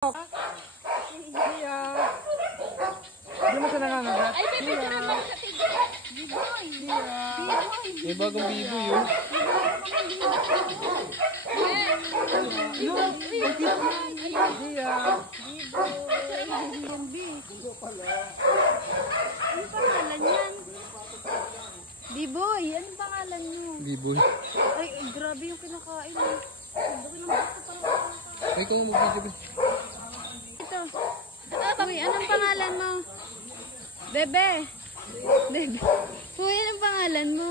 Iya. Hindi mo siya nangangagat. Ay, may picture naman sa tigil. Biboy. May bagong biboy yun. Iya. Ano pangalan yan? Biboy, anong pangalan mo? Biboy. Ay, grabe yung kinakain. Sabi ng basta parang Ay, kung mag-video ba? ito. Uy, anong pangalan mo? Bebe. Bebe. Uy, anong pangalan mo?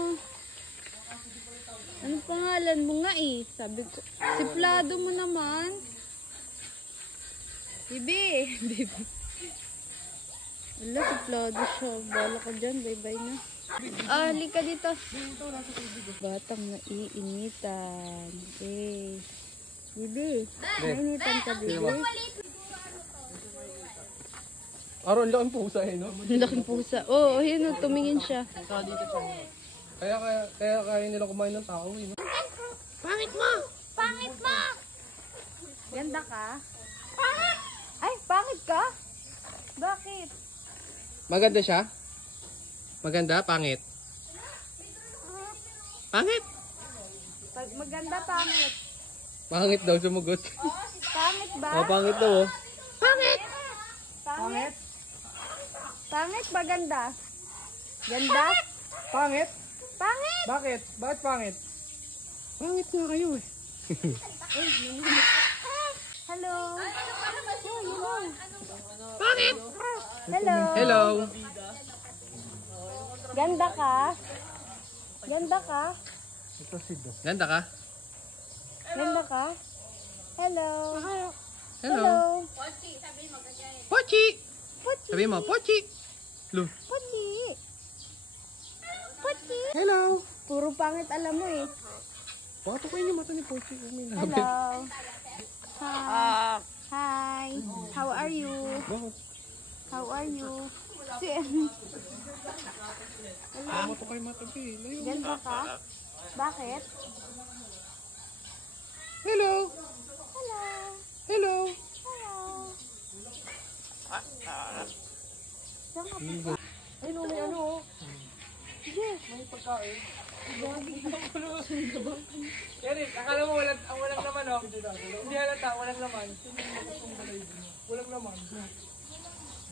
Anong pangalan mo nga eh? Sabi ko, siplado mo naman. Bibi. Bibi. Wala, siplado siya. Bala ka dyan, bye-bye na. Ah, halika dito. Batang naiinitan. Eh. Bibi, nainitan ka, Bibi. Aro, ang laking pusa eh, no? Ang laking pusa. Oo, yun o, tumingin siya. Kaya nila kumain ng tao eh, no? Pangit mo! Pangit mo! Ganda ka? Pangit! Ay, pangit ka? Bakit? Maganda siya? Maganda? Pangit? Pangit? Maganda, pangit. Pangit daw, sumugot. Pangit ba? Oh, pangit daw, oh. Pangit! Pangit? Pangit ba ganda? Ganda? Pangit? Pangit! Bakit? Bakit pangit? Pangit nga kayo eh. Hello? Pangit! Hello? Hello! Ganda ka? Ganda ka? Ito si Do. Ganda ka? Ganda ka? Hello? Hello! Pochi! Puchi! Sabi mo, Pochi! Lu. Puchi! Puchi! Hello! Puro pangit alam mo eh. Baka kayo yung mata ni Pochi. Hello. Hi. Hi. How are you? Bakit? How are you? Mata kayo mata ko eh. Layo. Ganda ka? Bakit? Hello! Hello. Hello! Hello. Saan ka pa? Ay, no, may ano, oh. Yes. May pagkain. Eric, akala mo walang laman, oh. Hindi halata, walang laman. Walang laman.